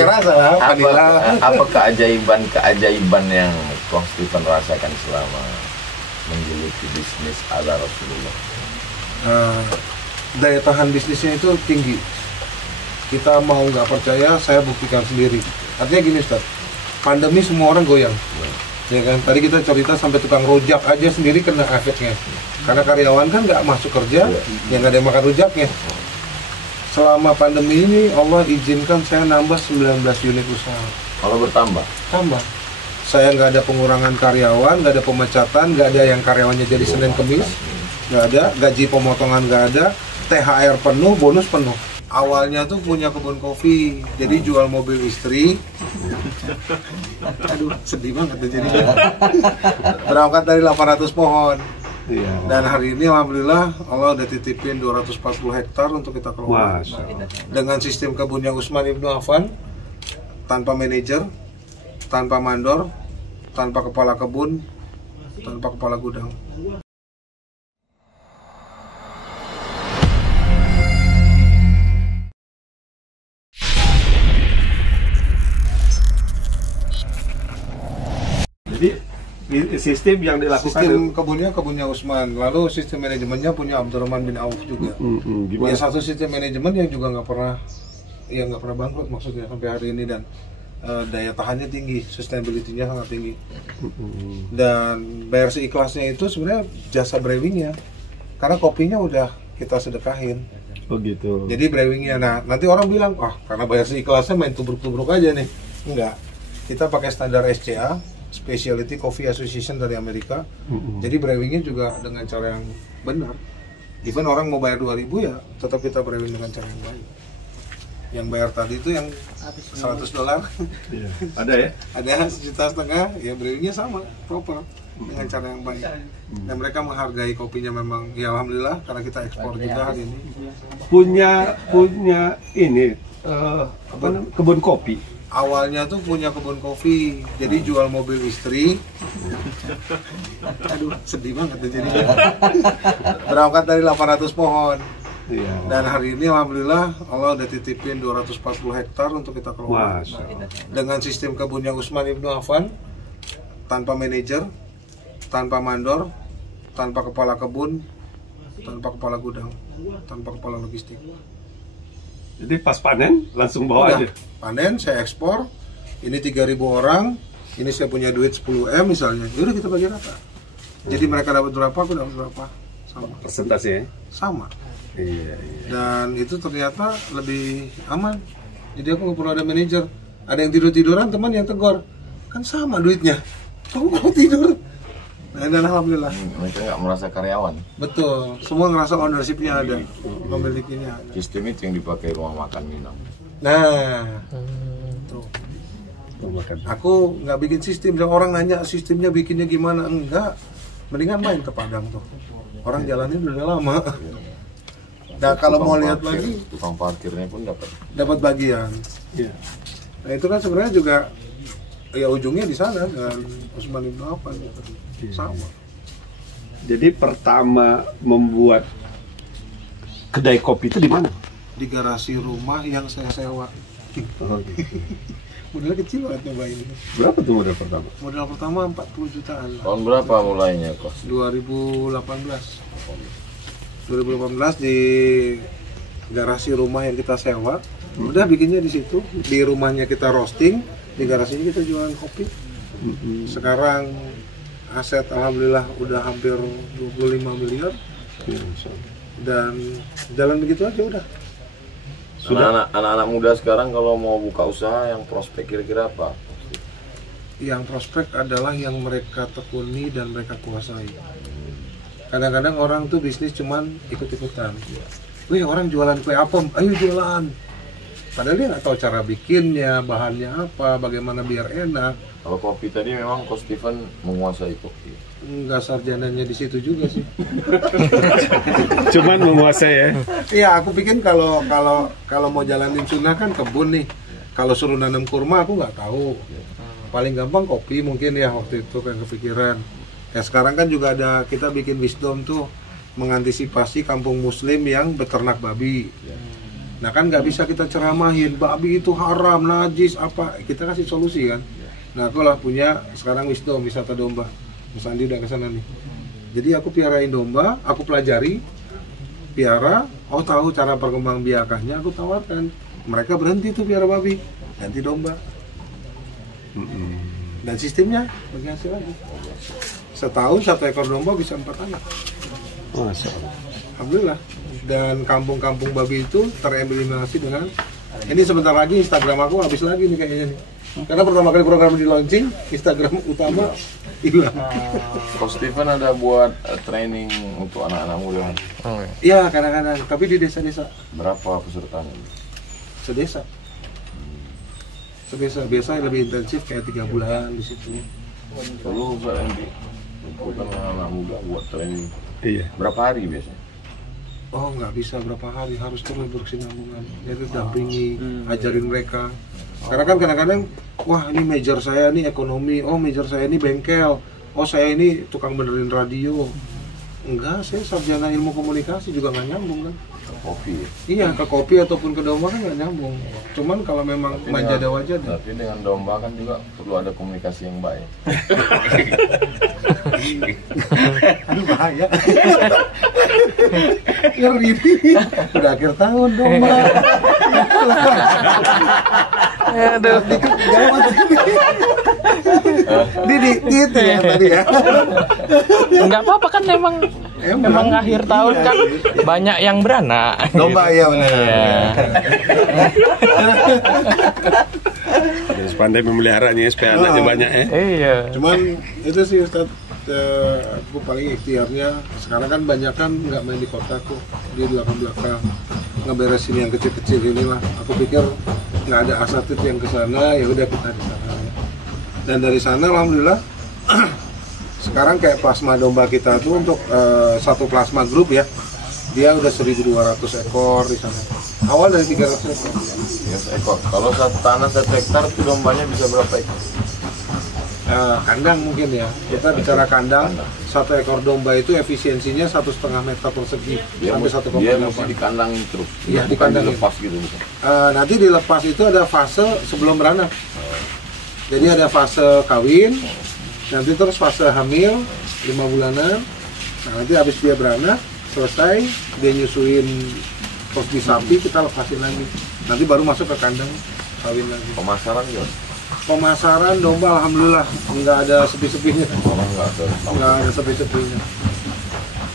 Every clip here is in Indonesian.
pakai rasa lah. Apa keajaiban yang Kong Steven rasakan selama menggeluti bisnis ala Rasulullah? Daya tahan bisnisnya itu tinggi. Kita mau nggak percaya, saya buktikan sendiri. Artinya gini Ustaz, pandemi semua orang goyang. Ya kan, tadi kita cerita sampai tukang rujak aja sendiri kena efeknya. Karena karyawan kan nggak masuk kerja, yang nggak ada yang makan rujaknya. Selama pandemi ini Allah izinkan saya nambah 19 unit usaha. Kalau bertambah? Tambah. Saya nggak ada pengurangan karyawan, nggak ada pemecatan, nggak ada yang karyawannya jadi Senin Kemis, nggak ada, gaji pemotongan nggak ada, THR penuh, bonus penuh. Awalnya tuh punya kebun kopi, jadi jual mobil istri. Aduh, sedih banget tuh jadi. Berangkat dari 800 pohon. Dan hari ini alhamdulillah Allah udah titipin 240 hektar untuk kita kelola. Dengan sistem kebunnya Utsman Ibnu Affan, tanpa manajer, tanpa mandor, tanpa kepala kebun, tanpa kepala gudang. Jadi sistem yang dilakukan sistem kebunnya Utsman, lalu sistem manajemennya punya Abdurrahman bin Auf juga. Ya satu sistem manajemen yang juga nggak pernah bangkrut maksudnya sampai hari ini, dan daya tahannya tinggi, sustainability-nya sangat tinggi. Dan bayar seikhlasnya itu sebenarnya jasa brewingnya, karena kopinya udah kita sedekahin. Oh gitu. Jadi brewingnya, nah nanti orang bilang, karena bayar seikhlasnya main tubruk-tubruk aja nih. Enggak, kita pakai standar SCA, Specialty Coffee Association dari Amerika. Jadi brewingnya juga dengan cara yang benar. Even orang mau bayar 2.000 ya tetap kita brewing dengan cara yang baik. Yang bayar tadi itu yang $100. Iya. Ada ya? Ada 1,5 juta, ya brewingnya sama, proper, dengan cara yang baik. Dan mereka menghargai kopinya memang, ya alhamdulillah karena kita ekspor juga hari ini. Punya ini kebun kopi. Awalnya tuh punya kebun kopi, jadi jual mobil istri. Aduh, sedih banget tuh jadi. Berangkat dari 800 pohon. Dan hari ini alhamdulillah Allah udah titipin 240 hektar untuk kita kelola. Dengan sistem kebunnya Utsman Ibnu Affan, tanpa manajer, tanpa mandor, tanpa kepala kebun, tanpa kepala gudang, tanpa kepala logistik. Jadi pas panen langsung bawa aja. Panen saya ekspor. Ini 3.000 orang. Ini saya punya duit 10M misalnya. Yaudah kita bagi rata. Jadi mereka dapat berapa, aku dapat berapa. Sama. Persentase ya? Sama. Iya. Dan itu ternyata lebih aman. Jadi aku nggak perlu ada manajer. Ada yang tidur-tiduran, teman yang tegur. Kan sama duitnya. Kamu mau tidur. Nah, dan alhamdulillah. Mereka nggak merasa karyawan. Betul. Semua ngerasa ownership-nya ada. Memilikinya ada. Sistem itu yang dipakai rumah makan minum. Nah, tuh. Aku nggak bikin sistem. Dan orang nanya sistemnya bikinnya gimana? Enggak. Mendingan main ke Padang tuh. Orang jalannya udah lama. Nah, kalau mau lihat lagi, tukang parkirnya pun dapat bagian. Nah, itu kan sebenarnya juga ya ujungnya di sana dengan Utsman Ibnu Affan sama. Jadi pertama membuat kedai kopi itu di mana? Di garasi rumah yang saya sewa. Modal kecil banget nyobain ini. Berapa tuh modal pertama? Modal pertama 40 jutaan. Tahun berapa mulainya kok? 2018 di garasi rumah yang kita sewa. Udah bikinnya di situ, di rumahnya kita roasting, di garasinya kita jualan kopi. Sekarang aset alhamdulillah udah hampir 25 miliar. Dan jalan begitu aja udah. Anak-anak muda sekarang kalau mau buka usaha yang prospek kira-kira apa? Yang prospek adalah yang mereka tekuni dan mereka kuasai. Kadang-kadang orang tuh bisnis cuman ikut-ikutan. Wih, orang jualan kue apem, ayo jualan. Padahal dia nggak tahu cara bikinnya, bahannya apa, bagaimana biar enak. Kalau kopi tadi memang Coach Steven menguasai kopi. Enggak, sarjananya di situ juga sih. Cuman menguasai ya. Iya, aku pikir kalau mau jalanin sunnah kan kebun nih. Kalau suruh nanam kurma aku nggak tahu. Paling gampang kopi mungkin ya waktu itu kan kepikiran. Ya sekarang kan juga ada, kita bikin wisdom tuh mengantisipasi kampung muslim yang beternak babi. Nah kan nggak bisa kita ceramahin babi itu haram, najis apa, kita kasih solusi kan. Nah aku lah punya sekarang Wisdom wisata domba. Mas Andi udah kesana nih. Jadi aku piarain domba, aku pelajari piara, tahu cara perkembangbiakannya, aku tawarkan. Mereka berhenti tuh piara babi, ganti domba. Dan sistemnya bagi hasil lagi. Setahun 1 ekor domba bisa 4 anak. Masya Allah. Alhamdulillah. Dan kampung-kampung babi itu tereliminasi dengan ini. Sebentar lagi Instagram aku habis lagi nih kayaknya nih. Karena pertama kali program di launching, Instagram utama hilang. Coach Steven ada buat training untuk anak-anak muda. Iya kadang-kadang, tapi di desa-desa. Berapa pesertanya? Sedesa. Biasa lebih intensif kayak 3 bulan di situ. Perlu Ustaz Endi bukan anak muda buat training. Iya. Berapa hari biasanya? Oh nggak bisa berapa hari, harus terus berkesinambungan. Jadi dampingi, ajarin mereka. Karena kan kadang-kadang, wah ini major saya ini ekonomi, oh major saya ini bengkel, oh saya ini tukang benerin radio. Enggak, saya sarjana ilmu komunikasi juga nggak nyambung kan. Kopi. Iya, ke kopi ataupun ke domba kan nggak nyambung. Cuman kalau memang manjada wajada. Tapi dengan domba kan juga perlu ada komunikasi yang baik. Aduh bahaya. Ngeri nih. Udah akhir tahun domba. Aduh. Didi, itu ya tadi ya. Enggak apa-apa kan emang akhir tahun kan banyak yang beranak. Domba ya benar. Iya. Harus pandai memeliharanya supaya anaknya banyak ya. Iya. Cuman itu sih Ustadz, aku paling ikhtiarnya sekarang kan banyak kan nggak main di kota kok, di belakang-belakang ngeberesin yang kecil-kecil inilah. Aku pikir nggak ada asatid yang ke sana, ya udah kita di sana. Dan dari sana alhamdulillah sekarang kayak plasma domba kita tuh untuk satu plasma grup ya, dia udah 1.200 ekor di sana. Awal dari 300 ekor. Ya, ekor. Kalau satu tanah 1 hektar itu dombanya bisa berapa ekor? Kandang mungkin ya. Kita bicara kandang. 1 ekor domba itu efisiensinya 1,5 meter persegi sampai 1,8. Dia mesti dikandangin terus. Iya, Bukan dikandangin. dilepas gitu bukan. Nanti dilepas itu ada fase sebelum beranak. Jadi ada fase kawin, nanti terus fase hamil 5 bulanan. Nah, nanti habis dia beranak selesai, dia nyusuin di sapi, kita lepasin lagi. Nanti baru masuk ke kandang kawin lagi. Pemasaran gimana? Pemasaran domba alhamdulillah nggak ada sepi-sepinya. Orang Nggak ada sepi-sepinya.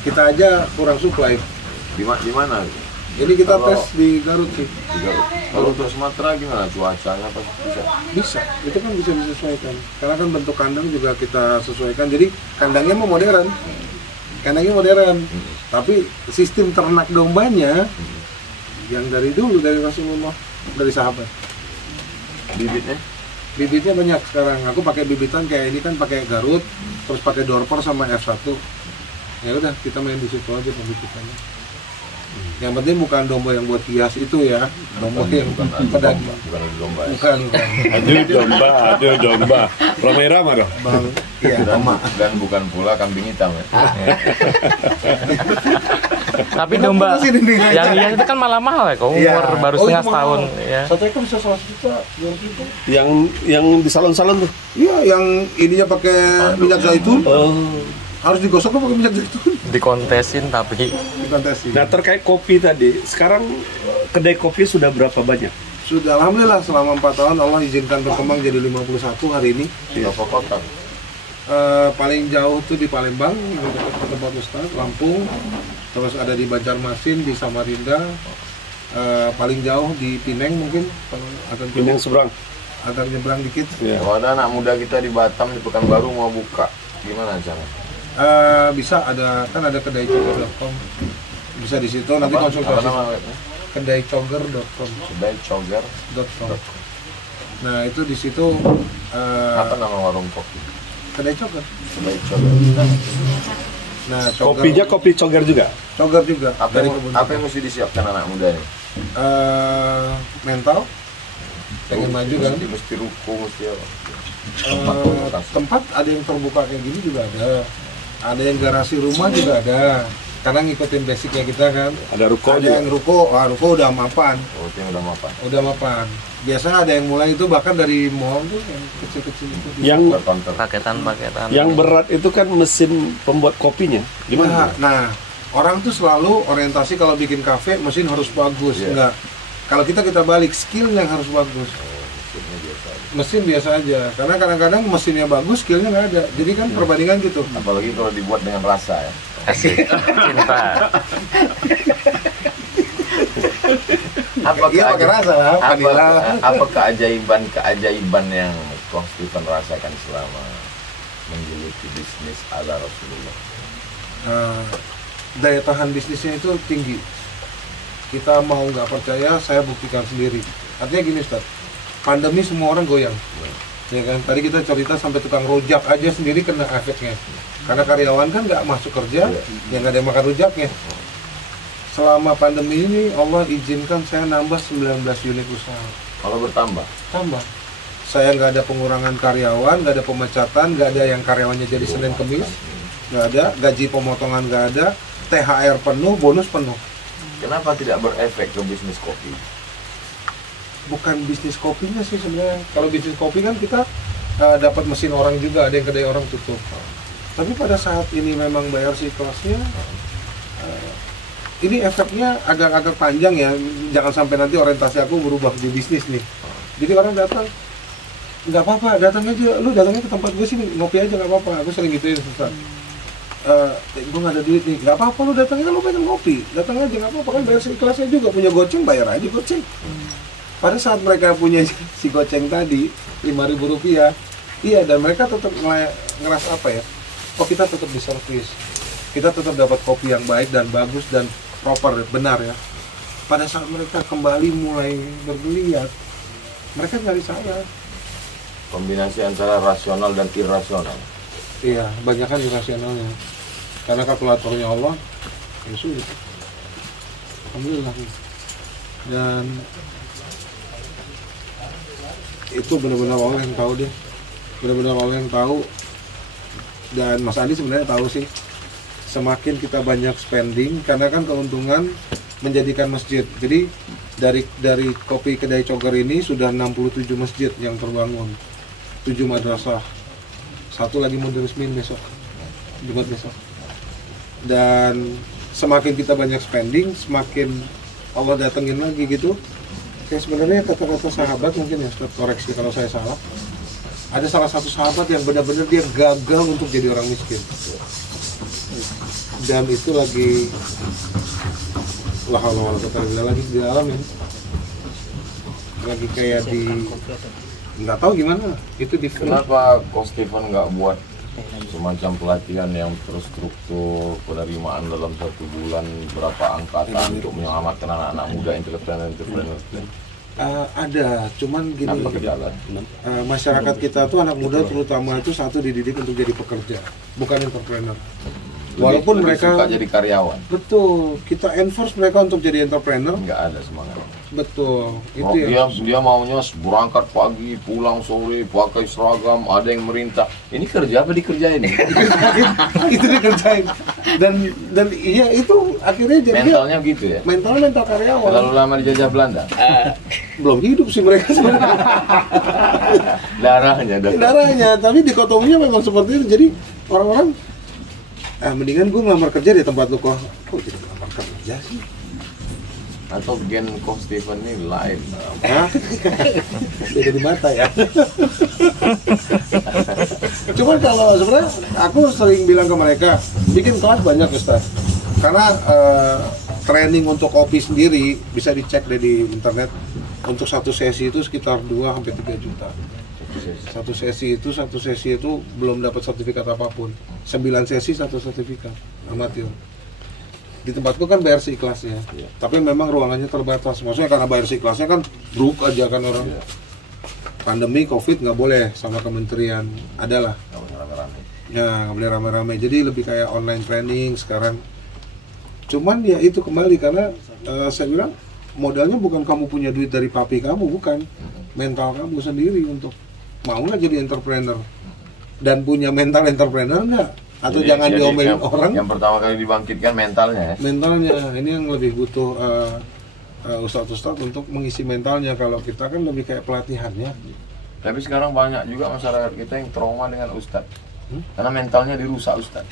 Kita aja kurang supply. di mana? Jadi kita Kalau- tes di Garut sih. Kalau untuk Sumatera gimana cuacanya apa bisa? Bisa, itu kan bisa disesuaikan. Karena kan bentuk kandang juga kita sesuaikan. Jadi kandangnya mau modern. Kandangnya modern. Tapi sistem ternak dombanya yang dari dulu dari Rasulullah, dari sahabat. Bibitnya? Bibitnya banyak sekarang. Aku pakai bibitan kayak ini kan pakai Garut, terus pakai Dorper sama F1. Ya udah, kita main di situ aja pembibitannya. Yang penting bukan domba yang buat hias itu ya, domba yang pedaging. Bukan ada domba ya? Bukan. Aduh domba. Romera mah dong. Bang, iya, Dan bukan pula kambing hitam ya? Tapi domba yang hias itu kan malah mahal ya, kok umur Iya. baru Oh, setengah itu mahal. setahun ya. 1 ekor bisa 100 juta, 200 juta. Yang di salon-salon tuh. Iya, yang ininya pakai minyak zaitun, Oh. harus digosok tuh pakai minyak zaitun. Dikontesin tapi Dikontesin. Nah terkait kopi tadi, sekarang kedai kopi sudah berapa banyak? Sudah alhamdulillah selama 4 tahun Allah izinkan berkembang jadi 51 hari ini. Berapa kota? Paling jauh tuh di Palembang, yang dekat ke tempat Ustaz, Lampung. Terus ada di Banjarmasin, di Samarinda. Paling jauh di Pineng mungkin, kalau akan Pinang seberang. agak nyebrang dikit. Ya. Kalau ada anak muda kita di Batam, di Pekanbaru mau buka, gimana caranya? Bisa ada, kan ada kedaicoger.com, bisa di situ nanti Apa konsultasi. nama webnya? Kedaicoger.com. Kedai Coger. Nah itu di situ Apa nama warung kopi? kedai coger. Kedai Coger. Nah coger, Kopinya kopi coger juga. coger juga Apa dari yang, kebun. apa yang mesti disiapkan anak muda ini? Mental, pengen maju kan. Mesti ruko, mesti apa? Tempat ada yang terbuka kayak gini juga ada yang garasi rumah juga ada. karena ngikutin basicnya kita kan. Ada ruko Ada juga. yang ruko udah mapan. Oh, itu yang udah mapan. Udah mapan. Biasanya ada yang mulai itu bahkan dari mall tuh yang kecil-kecil itu. Yang Paketan. yang berat itu kan mesin pembuat kopinya. Gimana? Nah, orang tuh selalu orientasi kalau bikin kafe mesin harus bagus. Iya. Enggak. Kalau kita balik skill yang harus bagus. Mesinnya biasa aja. Mesin biasa aja. Karena kadang-kadang mesinnya bagus, skillnya nggak ada. Jadi kan perbandingan gitu. Apalagi kalau dibuat dengan rasa ya. Asik. Cinta. Iya pakai rasa lah. Vanilla. Apa keajaiban yang Kong Steven rasakan selama menggeluti bisnis ala Rasulullah? Daya tahan bisnisnya itu tinggi. Kita mau nggak percaya, saya buktikan sendiri. Artinya gini Ustaz, pandemi semua orang goyang. Ya kan, tadi kita cerita sampai tukang rujak aja sendiri kena efeknya. Karena karyawan kan nggak masuk kerja, yang nggak ada yang makan rujaknya. Selama pandemi ini Allah izinkan saya nambah 19 unit usaha. Kalau bertambah, Tambah. Saya nggak ada pengurangan karyawan, nggak ada pemecatan, nggak ada yang karyawannya jadi Senin Kemis, nggak ada, gaji pemotongan nggak ada, THR penuh, bonus penuh. kenapa tidak berefek ke bisnis kopi? Bukan bisnis kopinya sih sebenarnya. Kalau bisnis kopi kan kita dapat mesin orang juga, ada yang kedai orang tutup. Tapi pada saat ini memang bayar siklusnya, ini efeknya agak-agak panjang ya. Jangan sampai nanti orientasi aku berubah di bisnis nih. Jadi orang datang, nggak apa-apa, datang aja. Lu datangnya ke tempat gue sini, ngopi aja nggak apa-apa. Aku sering gituin Ustaz. Gue nggak ada duit nih, nggak apa-apa lu datangnya, lu pengen ngopi, datang aja nggak apa-apa kan, bayar siklusnya juga, punya goceng bayar aja goceng. Pada saat mereka punya si goceng tadi 5.000 rupiah, iya, dan mereka tetap ngerasa apa ya? Oh, kita tetap diservis, kita tetap dapat kopi yang baik dan bagus dan proper, benar ya. Pada saat mereka kembali mulai bergeliat, mereka nyari saya. Kombinasi antara rasional dan irasional. Iya, banyak kan irasionalnya. Karena kalkulatornya Allah, ya sulit. Alhamdulillah. Dan itu benar-benar Allah yang tahu deh. Benar-benar Allah yang tahu. Dan Mas Andi sebenarnya tahu sih. Semakin kita banyak spending, karena kan keuntungan menjadikan masjid. Jadi dari kopi kedai Coger ini sudah 67 masjid yang terbangun, 7 madrasah. Satu lagi mau diresmiin besok, Jumat besok. Dan semakin kita banyak spending, semakin Allah datengin lagi gitu. Kayak sebenarnya kata-kata sahabat mungkin ya, koreksi kalau saya salah. Ada salah satu sahabat yang benar-benar dia gagal untuk jadi orang miskin. Dan itu lagi lagi di dalam ya. Lagi kayak di nggak tahu gimana itu di Kenapa Coach Steven nggak buat semacam pelatihan yang terstruktur, penerimaan dalam 1 bulan berapa angkatan untuk menyelamatkan anak-anak muda entrepreneur? Ada, cuman gini, Apa kendala? masyarakat kita tuh anak muda terutama itu satu dididik untuk jadi pekerja, bukan entrepreneur. Walaupun Lebih mereka suka jadi karyawan, betul, kita enforce mereka untuk jadi entrepreneur. nggak ada semangat. Betul, Oh, itu ya. dia maunya berangkat pagi, pulang sore, pakai seragam, ada yang merintah. Ini kerja apa dikerjain? Itu dikerjain. Dan iya itu akhirnya jadi Mentalnya gitu ya. mental karyawan. Terlalu lama dijajah Belanda. Belum hidup sih mereka sebenarnya. Darahnya, tapi dikotominya memang seperti itu. Jadi orang-orang mendingan gue ngelamar kerja di tempat lu kok jadi ngelamar kerja sih. Atau gen Coach Steven ini lain. Hah? Beda di mata ya. Cuman kalau sebenarnya aku sering bilang ke mereka, bikin kelas banyak Ustaz. Karena training untuk kopi sendiri bisa dicek deh di internet. Untuk satu sesi itu sekitar 2-3 juta. Satu sesi itu belum dapat sertifikat apapun. 9 sesi 1 sertifikat amatir. Di tempatku kan bayar seikhlasnya, tapi memang ruangannya terbatas. Maksudnya karena bayar seikhlasnya kan bruk aja kan orang. Pandemi Covid nggak boleh sama kementerian, adalah. Ya nggak boleh rame-rame. Jadi lebih kayak online training sekarang. Cuman ya itu kembali karena saya bilang modalnya bukan kamu punya duit dari papi kamu, bukan. Mental kamu sendiri untuk mau nggak jadi entrepreneur dan punya mental entrepreneur nggak. atau jangan diomelin orang. Yang pertama kali dibangkitkan mentalnya ya. Mentalnya ini yang lebih butuh ustadz-ustadz untuk mengisi mentalnya. Kalau kita kan lebih kayak pelatihannya. Tapi sekarang banyak juga masyarakat kita yang trauma dengan ustadz. Karena mentalnya dirusak ustadz.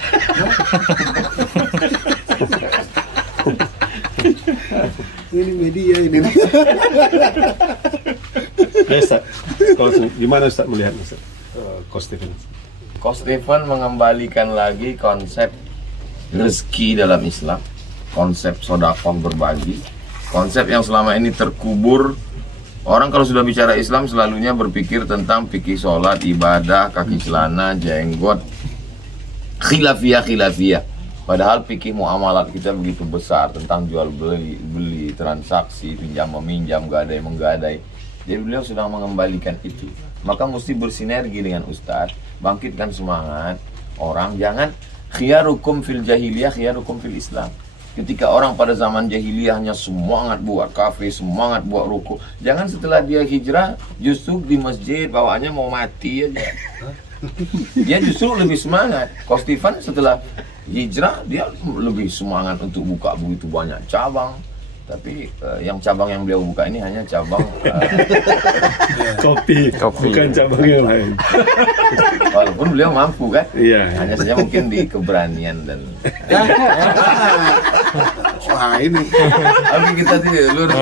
Ini media ini. Ustaz, gimana Ustaz melihat Ustaz? Coach Stephen. Coach Stephen mengembalikan lagi konsep rezeki dalam Islam, konsep sedekah berbagi, konsep yang selama ini terkubur. Orang kalau sudah bicara Islam selalunya berpikir tentang fikih sholat, ibadah, kaki celana, jenggot, khilafiyah. Padahal fikih muamalat kita begitu besar tentang jual beli, transaksi, pinjam meminjam, gadai menggadai. Jadi beliau sedang mengembalikan itu. Maka mesti bersinergi dengan Ustadz, bangkitkan semangat orang. Jangan khiyarukum fil jahiliyah, khiyarukum fil Islam. Ketika orang pada zaman jahiliyahnya semangat buat kafe, semangat buat ruku, jangan setelah dia hijrah justru di masjid bawaannya mau mati aja. Dia justru lebih semangat. Coach Stephen setelah hijrah dia lebih semangat untuk buka begitu banyak cabang. Tapi yang cabang yang beliau buka ini hanya cabang kopi, bukan cabang yang lain. Walaupun beliau mampu kan, hanya saja mungkin di keberanian dan wah ini. Tapi kita tidak lurus.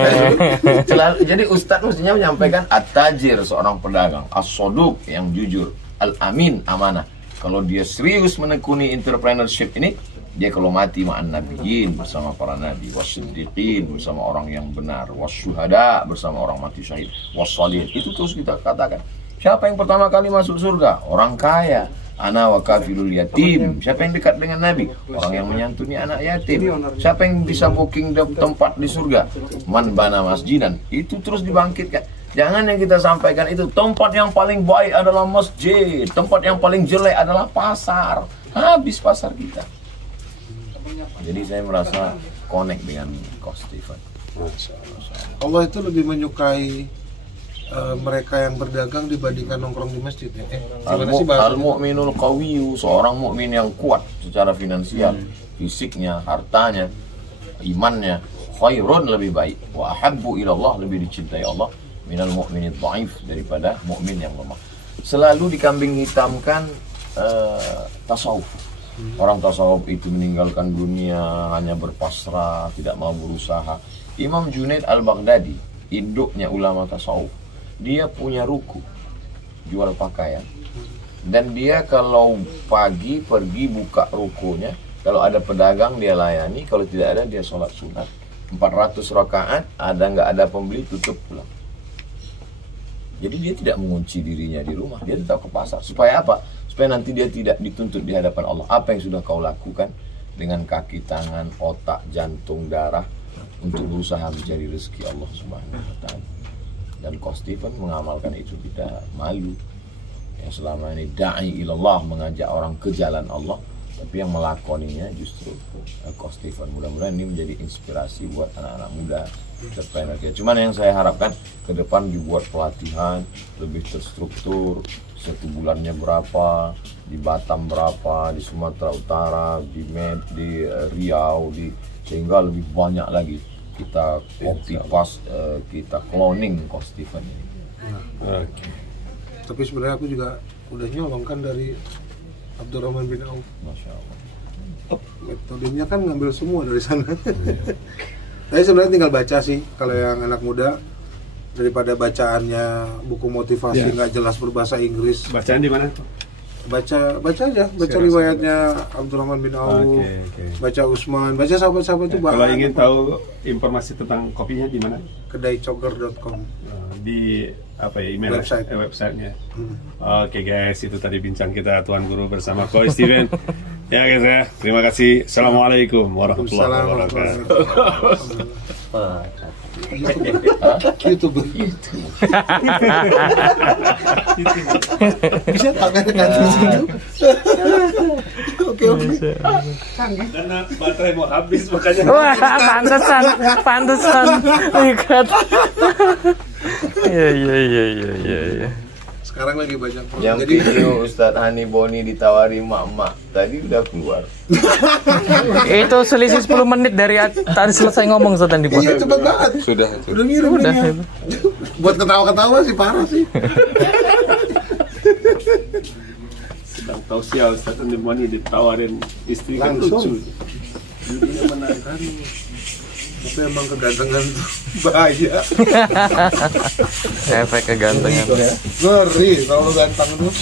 Jadi Ustadz mestinya menyampaikan at-tajir, seorang pedagang, as-soduq yang jujur, al-amin, amanah. Kalau dia serius menekuni entrepreneurship ini, dia kalau mati ma'an nabiyyin bersama para nabi, wasiddiqin bersama orang yang benar, wasyuhada bersama orang mati syahid, wassalihin. Itu terus kita katakan. Siapa yang pertama kali masuk surga? Orang kaya. Ana wa kafilul yatim. Siapa yang dekat dengan Nabi? Orang yang menyantuni anak yatim. Siapa yang bisa booking tempat di surga? Man bana masjidan. Itu terus dibangkitkan. Jangan yang kita sampaikan itu tempat yang paling baik adalah masjid, tempat yang paling jelek adalah pasar. Habis pasar kita. Jadi saya merasa connect dengan Coach Stephen. Allah itu lebih menyukai mereka yang berdagang dibandingkan nongkrong di masjid. Al-mu'minul qawiyyu, seorang mukmin yang kuat secara finansial, fisiknya, hartanya, imannya, khairun, lebih baik. Wa ahabbu ilallah, lebih dicintai Allah minal mu'minid dhaif, daripada mukmin yang lemah. Selalu dikambing hitamkan tasawuf. Orang tasawuf itu meninggalkan dunia, hanya berpasrah, tidak mau berusaha. Imam Junaid al-Baghdadi, induknya ulama tasawuf, dia punya ruku, jual pakaian. Dan dia kalau pagi pergi buka rukunya, kalau ada pedagang dia layani, kalau tidak ada dia sholat sunat. 400 rakaat, ada nggak ada pembeli, tutup pulang. Jadi dia tidak mengunci dirinya di rumah, dia tetap ke pasar. Supaya apa? Supaya nanti dia tidak dituntut di hadapan Allah. Apa yang sudah kau lakukan dengan kaki, tangan, otak, jantung, darah untuk berusaha mencari rezeki Allah Subhanahu wa Ta'ala. Dan Coach Stephen mengamalkan itu, tidak malu. Yang selama ini da'i ilallah, mengajak orang ke jalan Allah, tapi yang melakoninya justru Coach Stephen. Mudah-mudahan ini menjadi inspirasi buat anak-anak muda entrepreneur. Cuman yang saya harapkan ke depan dibuat pelatihan lebih terstruktur. 1 bulannya berapa, di Batam berapa, di Sumatera Utara, di Riau, sehingga lebih banyak lagi kita copy paste, kita cloning Coach Stephen ini. Oke. Tapi sebenarnya aku juga udah nyolong kan dari Abdurrahman bin Auf. Masya Allah. Metodenya kan ngambil semua dari sana. Tapi sebenarnya tinggal baca sih kalau yang anak muda, daripada bacaannya buku motivasi nggak jelas berbahasa Inggris. Bacaan di mana? Baca aja, baca riwayatnya Abdurrahman bin Auf, baca Utsman, baca sahabat-sahabat itu. Kalau ingin tahu informasi tentang kopinya di mana? Kedaicoger.com. Di apa ya, email websitenya. Oke guys, itu tadi bincang kita Tuan Guru bersama Coach Stephen. Ya guys ya, terima kasih. Assalamualaikum warahmatullahi wabarakatuh. YouTuber. Bisa tangan dengan situ. Oke. Karena baterai mau habis makanya. Wah, pantesan. Ikat. Iya. Sekarang lagi banyak promo. Yang Jadi video Ustadz Hani Boni ditawari mak-mak tadi udah keluar. Itu selisih 10 menit dari tadi selesai ngomong Ustaz di iya cepet banget. Sudah. Udah ngirim Udah. ya. Buat ketawa-ketawa sih parah sih. Sedang tausiah Ustadz Hani Boni ditawarin istri kan Langsung. lucu. Judulnya menarik. Tapi emang kegantengan tuh bahaya. Efek kegantengan. Ngeri kalau lu ganteng tuh.